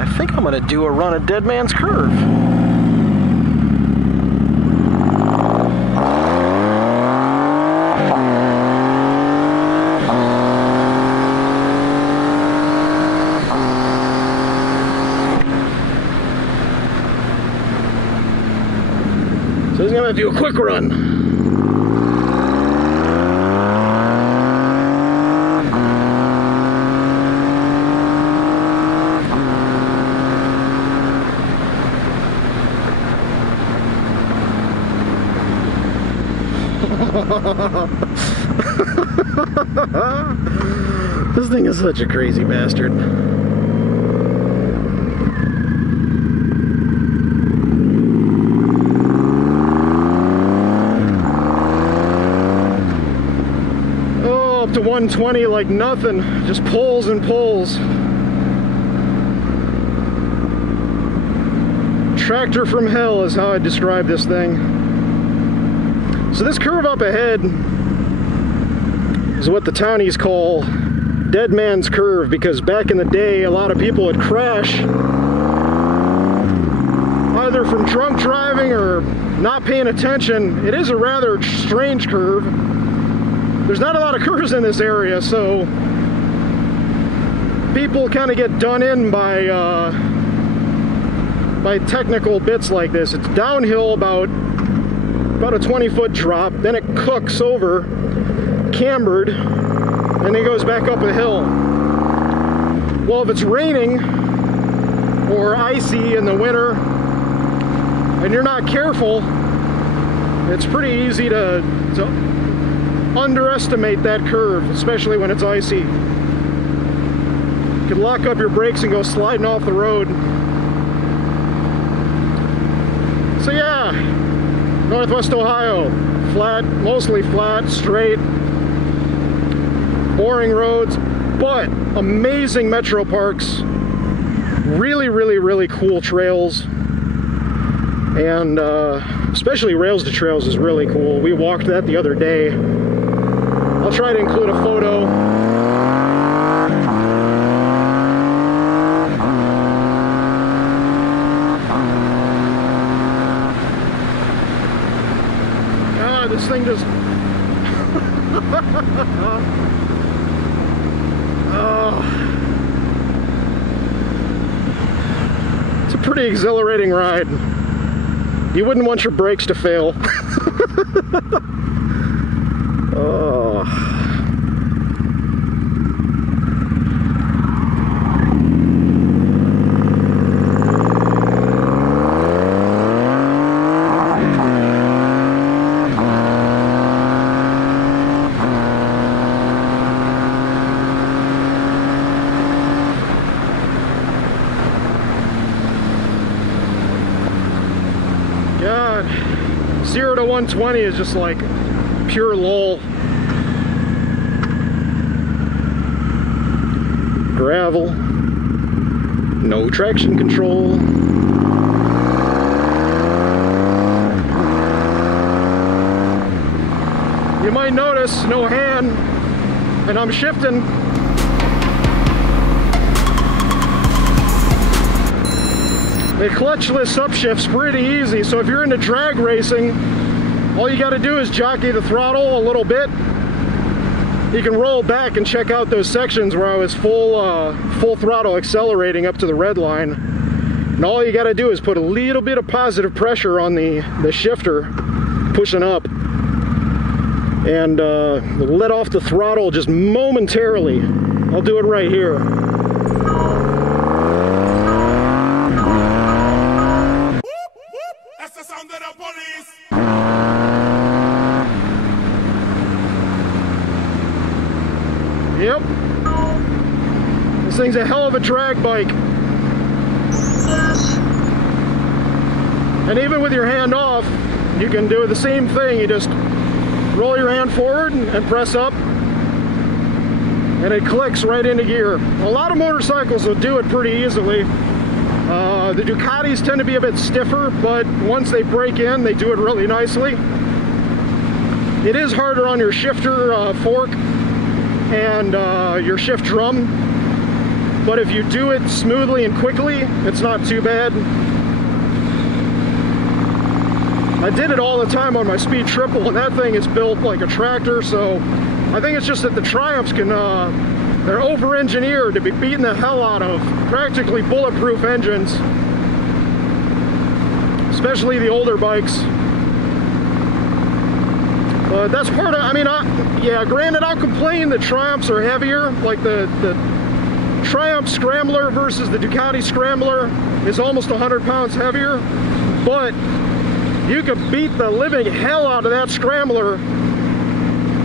I think I'm gonna do a run of Dead Man's Curve. So he's gonna do a quick run. This thing is such a crazy bastard. Oh, up to 120 like nothing. Just pulls and pulls. Tractor from hell is how I describe this thing. So this curve up ahead is what the townies call Dead Man's Curve, because back in the day a lot of people would crash either from drunk driving or not paying attention. It is a rather strange curve. There's not a lot of curves in this area, so people kind of get done in by technical bits like this. It's downhill about a 20-foot drop, then it cooks over, cambered, and then goes back up a hill. Well, if it's raining or icy in the winter and you're not careful, it's pretty easy to underestimate that curve, especially when it's icy. You can lock up your brakes and go sliding off the road. So yeah, Northwest Ohio, flat, mostly flat, straight, boring roads, but amazing metro parks, really, really, really cool trails, and especially Rails to Trails is really cool. We walked that the other day. I'll try to include a photo. This thing just oh. It's a pretty exhilarating ride. You wouldn't want your brakes to fail. Oh. God, 0 to 120 is just like pure lull. Gravel, no traction control. You might notice no hand, and I'm shifting. The clutchless upshift's pretty easy, so if you're into drag racing, all you got to do is jockey the throttle a little bit. You can roll back and check out those sections where I was full throttle accelerating up to the red line. And all you got to do is put a little bit of positive pressure on the shifter, pushing up, and let off the throttle just momentarily. I'll do it right here. Yep. This thing's a hell of a drag bike. And even with your hand off, you can do the same thing. You just roll your hand forward and press up, and it clicks right into gear. A lot of motorcycles will do it pretty easily. The Ducatis tend to be a bit stiffer, but once they break in, they do it really nicely. It is harder on your shifter fork and your shift drum, but if you do it smoothly and quickly, it's not too bad. I did it all the time on my Speed Triple, and that thing is built like a tractor, so I think it's just that the Triumphs can, they're over-engineered to be beating the hell out of practically bulletproof engines, especially the older bikes. But that's part of, I mean, yeah, granted, I'll complain that Triumphs are heavier, like the Triumph Scrambler versus the Ducati Scrambler is almost 100 pounds heavier, but you could beat the living hell out of that Scrambler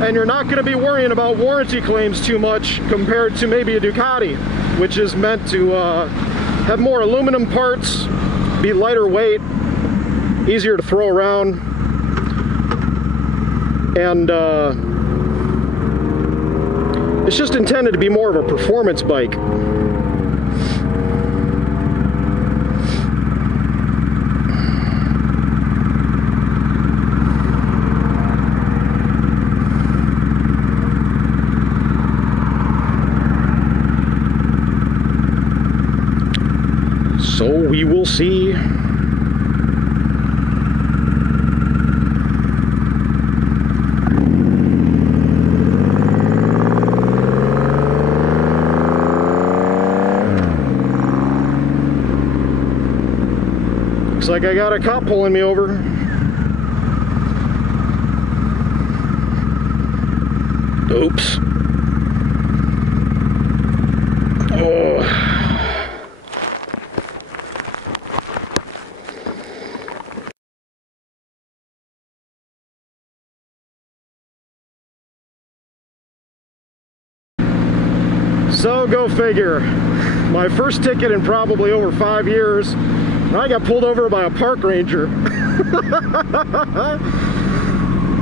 and you're not going to be worrying about warranty claims too much compared to maybe a Ducati, which is meant to have more aluminum parts, be lighter weight, easier to throw around, and it's just intended to be more of a performance bike. So we will see. Looks like I got a cop pulling me over. Oops. Oh. So go figure. My first ticket in probably over 5 years. And I got pulled over by a park ranger.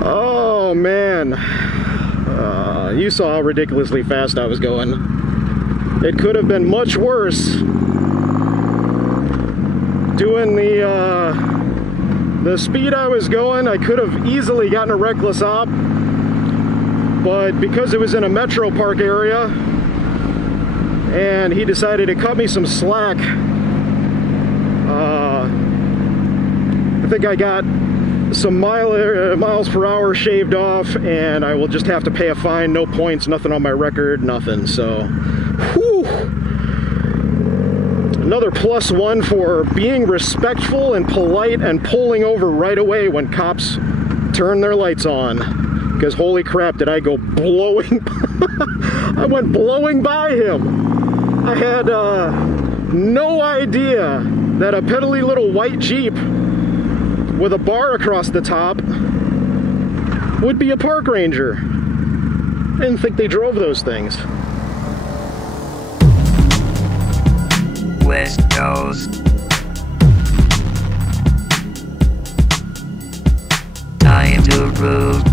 Oh man. You saw how ridiculously fast I was going. It could have been much worse. Doing the speed I was going, I could have easily gotten a reckless op. But because it was in a metro park area, and he decided to cut me some slack, I think I got some miles per hour shaved off, and I will just have to pay a fine. No points, nothing on my record, nothing. So, whew. Another +1 for being respectful and polite and pulling over right away when cops turn their lights on. Because holy crap, did I go blowing. I went blowing by him. I had no idea that a piddly little white Jeep with a bar across the top would be a park ranger. I didn't think they drove those things. West Coast. Time to root.